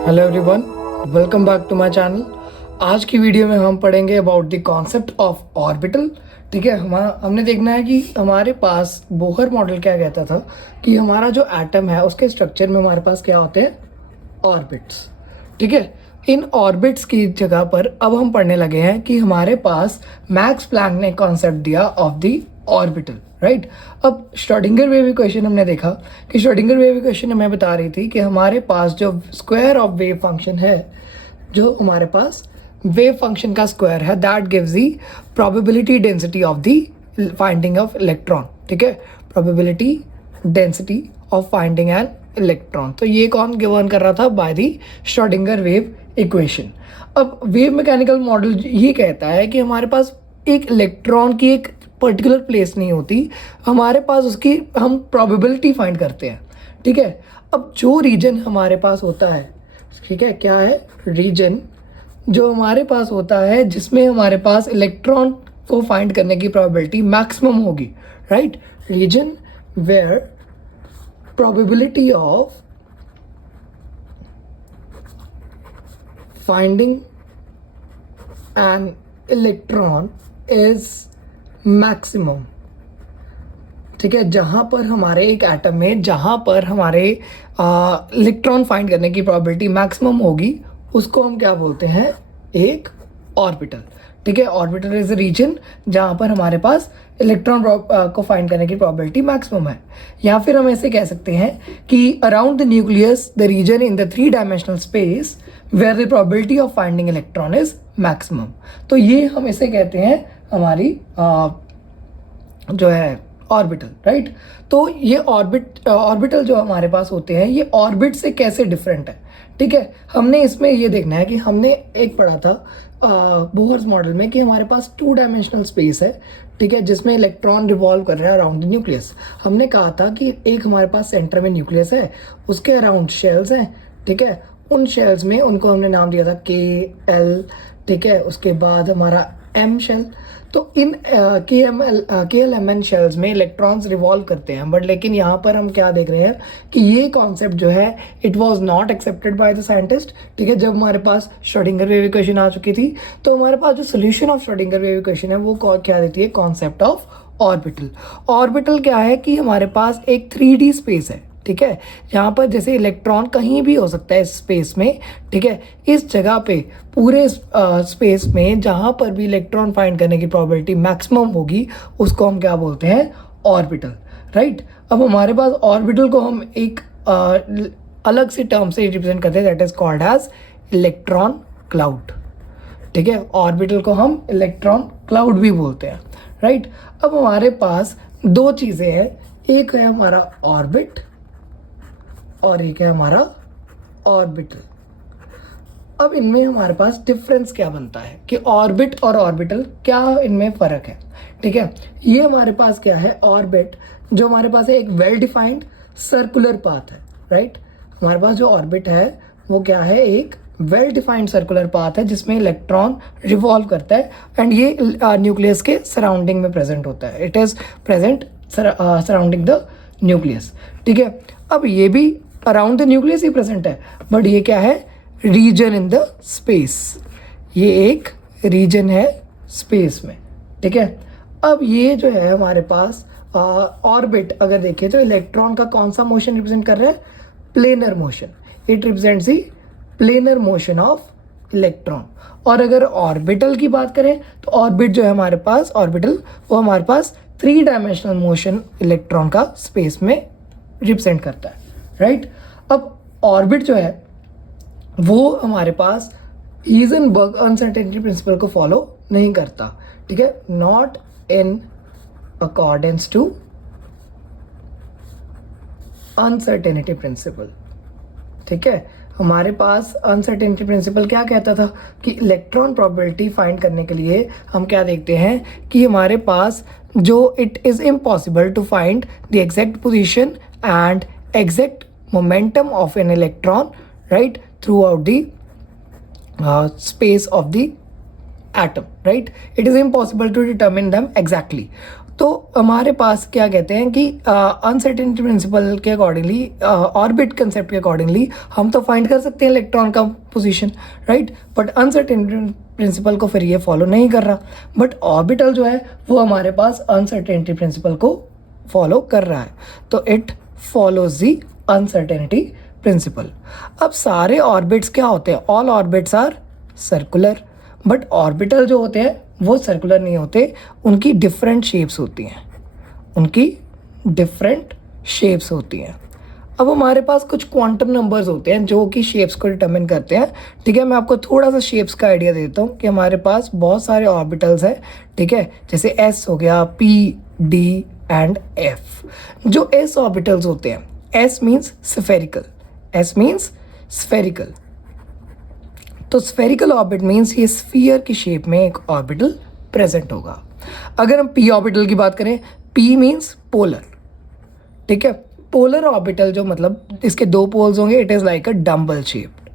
Hello everyone, welcome back to my channel. आज की video में हम पढ़ेंगे about the concept of orbital. ठीक है, हमने देखना है कि हमारे पास बोहर मॉडल क्या कहता था कि हमारा जो एटम है उसके स्ट्रक्चर में हमारे पास क्या होते हैं, ऑर्बिट्स। ठीक है, इन ऑर्बिट्स की जगह पर अब हम पढ़ने लगे हैं कि हमारे पास मैक्स प्लैंक ने कॉन्सेप्ट दिया ऑफ द ऑर्बिटल, राइट। अब श्रोडिंगर वेव इक्वेशन हमने देखा कि श्रोडिंगर वेव इक्वेशन हमें बता रही थी कि हमारे पास जो स्क्वायर ऑफ वेव फंक्शन है, जो हमारे पास वेव फंक्शन का स्क्वायर है, that gives the probability density of the finding of electron. ठीक है, probability density of finding an electron. तो ये कौन गिवन कर रहा था? By the Schrodinger wave equation. अब वेव मैकेनिकल मॉडल ये कहता है कि हमारे पास एक इलेक्ट्रॉन की एक पर्टिकुलर प्लेस नहीं होती, हमारे पास उसकी हम प्रोबेबिलिटी फाइंड करते हैं। ठीक है, अब जो रीजन हमारे पास होता है, ठीक है, क्या है रीजन जो हमारे पास होता है जिसमें हमारे पास इलेक्ट्रॉन को फाइंड करने की प्रोबेबिलिटी मैक्सिमम होगी, right. Region where probability of finding an electron is maximum. ठीक है, जहां पर हमारे एक एटम में जहां पर हमारे इलेक्ट्रॉन फाइंड करने की प्रोबेबिलिटी मैक्सिमम होगी उसको हम क्या बोलते हैं? एक ऑर्बिटल। ठीक है, ऑर्बिटल इज अ रीजन जहां पर हमारे पास इलेक्ट्रॉन को फाइंड करने की प्रोबेबिलिटी मैक्सिमम है। या फिर हम ऐसे कह सकते हैं कि around the nucleus the region in the 3 dimensional space where the probability of finding electron is maximum. तो ये हम इसे कहते हैं हमारी जो है ऑर्बिटल, राइट। तो ये ऑर्बिटल जो हमारे पास होते हैं ये ऑर्बिट से कैसे डिफरेंट है? ठीक है, हमने इसमें ये देखना है कि हमने एक पढ़ा था बोहर्स मॉडल में कि हमारे पास 2 डायमेंशनल स्पेस है, ठीक है, जिसमें इलेक्ट्रॉन रिवॉल्व कर रहे हैं अराउंड द न्यूक्लियस। हमने कहा था कि एक हमारे पास सेंटर में न्यूक्लियस है, उसके अराउंड शेल्स हैं। ठीक है, उन शेल्स में उनको हमने नाम दिया था KL। ठीक है, उसके बाद हमारा M शेल। तो इन KLMN शेल्स में इलेक्ट्रॉन्स रिवॉल्व करते हैं, बट लेकिन यहाँ पर हम क्या देख रहे हैं कि ये कॉन्सेप्ट जो है it was not accepted by the scientist. ठीक है, जब हमारे पास श्रोडिंगर वेव इक्वेशन आ चुकी थी तो हमारे पास जो solution of Schrodinger wave equation है वो क्या देती है? Concept of orbital. ऑर्बिटल क्या है कि हमारे पास एक 3D स्पेस है, ठीक है, जहाँ पर जैसे इलेक्ट्रॉन कहीं भी हो सकता है इस स्पेस में। ठीक है, इस जगह पे पूरे स्पेस में जहाँ पर भी इलेक्ट्रॉन फाइंड करने की प्रोबेबिलिटी मैक्सिमम होगी उसको हम क्या बोलते हैं? Orbital, right. अब हमारे पास ऑर्बिटल को हम एक अलग से टर्म से रिप्रेजेंट करते हैं, that is called as electron cloud. ठीक है, ऑर्बिटल को हम इलेक्ट्रॉन क्लाउड भी बोलते हैं, राइट। अब हमारे पास 2 चीज़ें हैं, एक है हमारा ऑर्बिट और एक है हमारा ऑर्बिटल। अब इनमें हमारे पास डिफरेंस क्या बनता है कि ऑर्बिट और ऑर्बिटल क्या इनमें फ़र्क है? ठीक है, ये हमारे पास क्या है? ऑर्बिट जो हमारे पास है एक वेल डिफाइंड सर्कुलर पाथ है, राइट। हमारे पास जो ऑर्बिट है वो क्या है? एक वेल डिफाइंड सर्कुलर पाथ है जिसमें इलेक्ट्रॉन रिवॉल्व करता है एंड ये न्यूक्लियस के सराउंडिंग में प्रेजेंट होता है। It is present surrounding the nucleus. ठीक है, अब ये भी अराउंड द न्यूक्लियस ही प्रेजेंट है, बट ये क्या है? Region in the space. ये एक रीजन है स्पेस में। ठीक है, अब ये जो है हमारे पास ऑर्बिट अगर देखें तो इलेक्ट्रॉन का कौन सा मोशन रिप्रेजेंट कर रहा है? Planar motion. It represents the planar motion of electron. और अगर ऑर्बिटल की बात करें तो ऑर्बिट जो है हमारे पास ऑर्बिटल वो हमारे पास 3 डायमेंशनल मोशन इलेक्ट्रॉन का स्पेस में रिप्रेजेंट करता है, राइट। अब ऑर्बिट जो है वो हमारे पास हीज़नबर्ग अनसर्टेनिटी प्रिंसिपल को फॉलो नहीं करता। ठीक है, not in accordance to uncertainty principle. ठीक है, हमारे पास अनसर्टेनिटी प्रिंसिपल क्या कहता था कि इलेक्ट्रॉन प्रोबेबिलिटी फाइंड करने के लिए हम क्या देखते हैं कि हमारे पास जो it is impossible to find the exact position and exact momentum of an electron, right, throughout the space of the atom, right. It is impossible to determine them exactly. तो हमारे पास क्या कहते हैं कि अनसर्टेनिटी प्रिंसिपल के accordingly, orbit concept के accordingly हम तो फाइंड कर सकते हैं इलेक्ट्रॉन का position, right, but uncertainty principle को फिर ये फॉलो नहीं कर रहा, बट ऑर्बिटल जो है वो हमारे पास अनसर्टेनिटी प्रिंसिपल को फॉलो कर रहा है, तो it follows the uncertainty principle. अब सारे ऑर्बिट्स क्या होते हैं, all orbits are circular, but orbital जो होते हैं वो सर्कुलर नहीं होते, उनकी डिफरेंट शेप्स होती हैं, उनकी डिफरेंट शेप्स होती हैं। अब हमारे पास कुछ क्वांटम नंबर्स होते हैं जो कि शेप्स को डिटरमिन करते हैं, ठीक है। मैं आपको थोड़ा सा शेप्स का आइडिया देता हूँ कि हमारे पास बहुत सारे ऑर्बिटल्स हैं, ठीक है, जैसे एस हो गया, पी, डी एंड एफ। जो एस ऑर्बिटल्स होते हैं, S means spherical, S means spherical, तो स्फेरिकल ऑर्बिट मीन्स ये स्फीयर की शेप में एक ऑर्बिटल प्रेजेंट होगा। अगर हम पी ऑर्बिटल की बात करें, पी मीन्स पोलर, ठीक है, पोलर ऑर्बिटल जो मतलब इसके दो पोल्स होंगे, it is like a dumbbell shaped,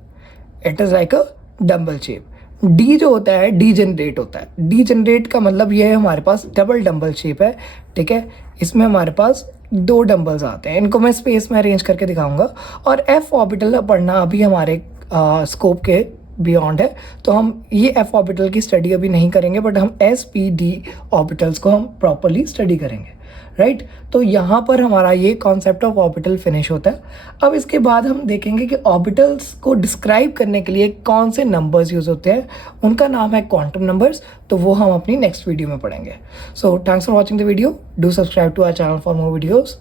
it is like a dumbbell shape. D जो होता है डीजेनरेट होता है, डीजेनरेट का मतलब ये है हमारे पास डबल डम्बल शेप है, ठीक है, इसमें हमारे पास दो डम्बल्स आते हैं, इनको मैं स्पेस में अरेंज करके दिखाऊंगा। और एफ ऑर्बिटल पढ़ना अभी हमारे स्कोप के बियॉन्ड है, तो हम ये एफ ऑर्बिटल की स्टडी अभी नहीं करेंगे, बट हम एस पी डी ऑर्बिटल्स को हम प्रॉपरली स्टडी करेंगे, राइट। तो यहाँ पर हमारा ये कॉन्सेप्ट ऑफ ऑर्बिटल फिनिश होता है। अब इसके बाद हम देखेंगे कि ऑर्बिटल्स को डिस्क्राइब करने के लिए कौन से नंबर्स यूज़ होते हैं, उनका नाम है क्वांटम नंबर्स, तो वो हम अपनी नेक्स्ट वीडियो में पढ़ेंगे। So thanks for watching the video, do subscribe to our channel for more videos.